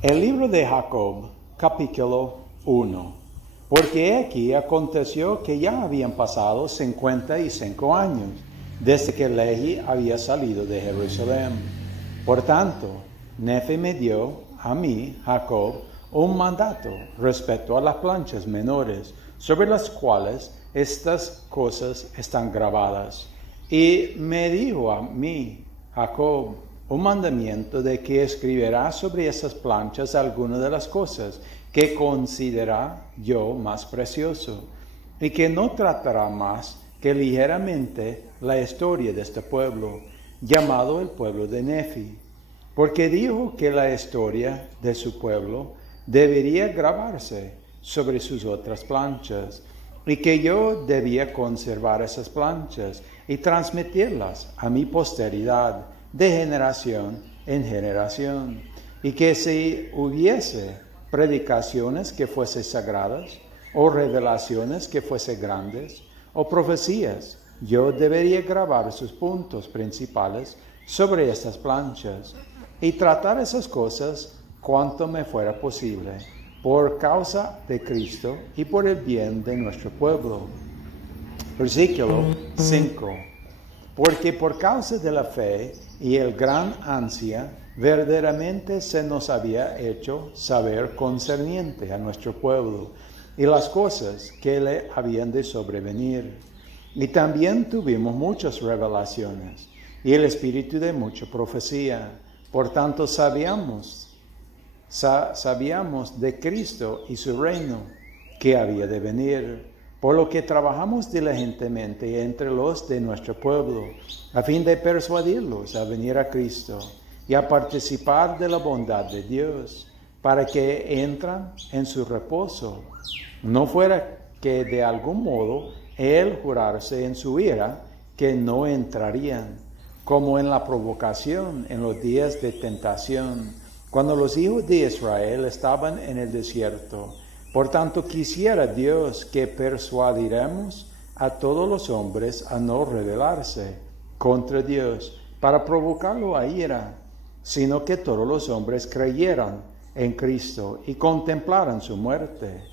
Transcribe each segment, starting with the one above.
El libro de Jacob, capítulo 1. Porque aquí aconteció que ya habían pasado 55 años desde que Lehi había salido de Jerusalén. Por tanto, Nefi me dio a mí, Jacob, un mandato respecto a las planchas menores, sobre las cuales estas cosas están grabadas. Y me dijo a mí, Jacob, un mandamiento de que escribirá sobre esas planchas algunas de las cosas que considera yo más precioso, y que no tratará más que ligeramente la historia de este pueblo, llamado el pueblo de Nefi, porque dijo que la historia de su pueblo debería grabarse sobre sus otras planchas, y que yo debía conservar esas planchas y transmitirlas a mi posteridad de generación en generación, y que si hubiese predicaciones que fuesen sagradas, o revelaciones que fuesen grandes, o profecías, yo debería grabar sus puntos principales sobre estas planchas, y tratar esas cosas cuanto me fuera posible, por causa de Cristo y por el bien de nuestro pueblo. Versículo 5. Porque por causa de la fe y el gran ansia, verdaderamente se nos había hecho saber concerniente a nuestro pueblo y las cosas que le habían de sobrevenir. Y también tuvimos muchas revelaciones y el espíritu de mucha profecía. Por tanto, sabíamos de Cristo y su reino que había de venir, por lo que trabajamos diligentemente entre los de nuestro pueblo, a fin de persuadirlos a venir a Cristo y a participar de la bondad de Dios, para que entran en su reposo. No fuera que de algún modo Él jurase en su ira que no entrarían, como en la provocación en los días de tentación, cuando los hijos de Israel estaban en el desierto. Por tanto, quisiera Dios que persuadiéramos a todos los hombres a no rebelarse contra Dios, para provocarlo a ira, sino que todos los hombres creyeran en Cristo y contemplaran su muerte,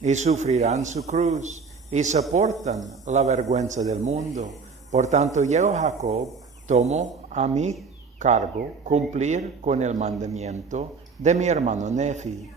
y sufrirán su cruz, y soportan la vergüenza del mundo. Por tanto, yo, Jacob, tomo a mi cargo cumplir con el mandamiento de mi hermano Nefi.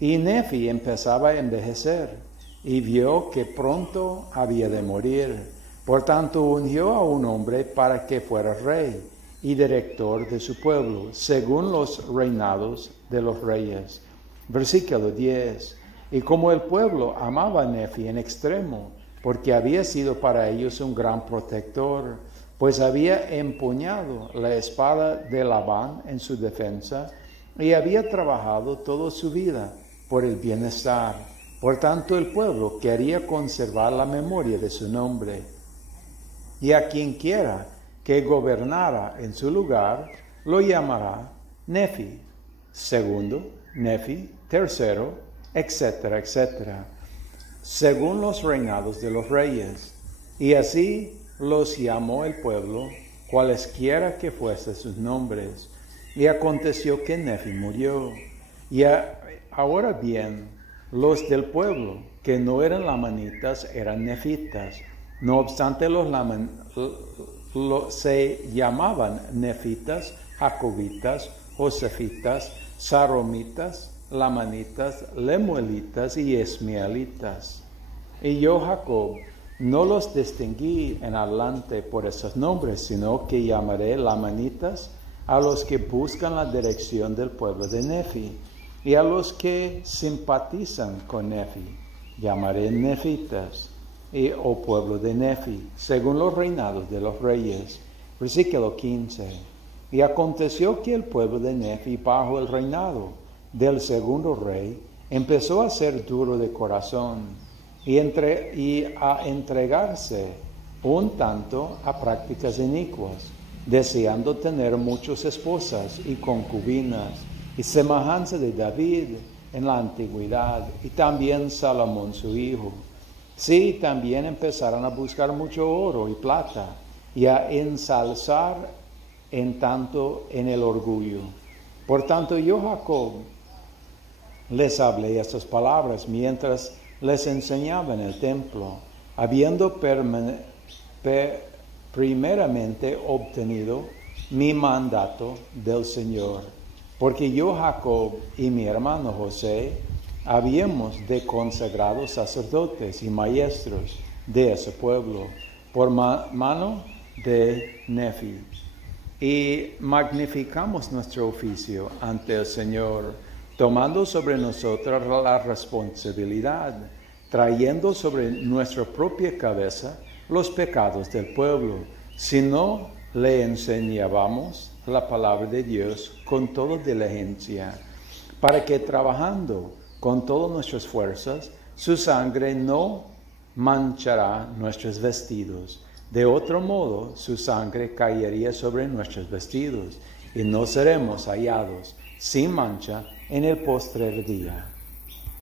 Y Nefi empezaba a envejecer, y vio que pronto había de morir. Por tanto, ungió a un hombre para que fuera rey y director de su pueblo, según los reinados de los reyes. Versículo 10. Y como el pueblo amaba a Nefi en extremo, porque había sido para ellos un gran protector, pues había empuñado la espada de Labán en su defensa, y había trabajado toda su vida por el bienestar. Por tanto, el pueblo quería conservar la memoria de su nombre. Y a quien quiera que gobernara en su lugar, lo llamará Nefi, segundo, Nefi, tercero, etcétera, etcétera, según los reinados de los reyes. Y así los llamó el pueblo, cualesquiera que fuesen sus nombres. Y aconteció que Nefi murió. Y ahora bien, los del pueblo que no eran lamanitas eran nefitas. No obstante, se llamaban nefitas, jacobitas, josefitas, saromitas, lamanitas, lemuelitas y esmielitas. Y yo, Jacob, no los distinguí en adelante por esos nombres, sino que llamaré lamanitas a los que buscan la dirección del pueblo de Nefi, y a los que simpatizan con Nefi llamaré nefitas, o pueblo de Nefi, según los reinados de los reyes. Versículo 15. Y aconteció que el pueblo de Nefi, bajo el reinado del segundo rey, empezó a ser duro de corazón y a entregarse un tanto a prácticas inicuas, deseando tener muchas esposas y concubinas, y semejanza de David en la antigüedad, y también Salomón su hijo. Sí, también empezaron a buscar mucho oro y plata, y a ensalzar en tanto en el orgullo. Por tanto, yo, Jacob, Les hablé estas palabras mientras les enseñaba en el templo, habiendo primeramente obtenido mi mandato del Señor, porque yo, Jacob, y mi hermano José, habíamos de consagrados sacerdotes y maestros de ese pueblo, por mano de Nefi. Y magnificamos nuestro oficio ante el Señor, tomando sobre nosotros la responsabilidad, trayendo sobre nuestra propia cabeza los pecados del pueblo, si no le enseñábamos la palabra de Dios con toda diligencia, para que trabajando con todas nuestras fuerzas, su sangre no manchará nuestros vestidos. De otro modo, su sangre caería sobre nuestros vestidos, y no seremos hallados sin mancha en el postrer día.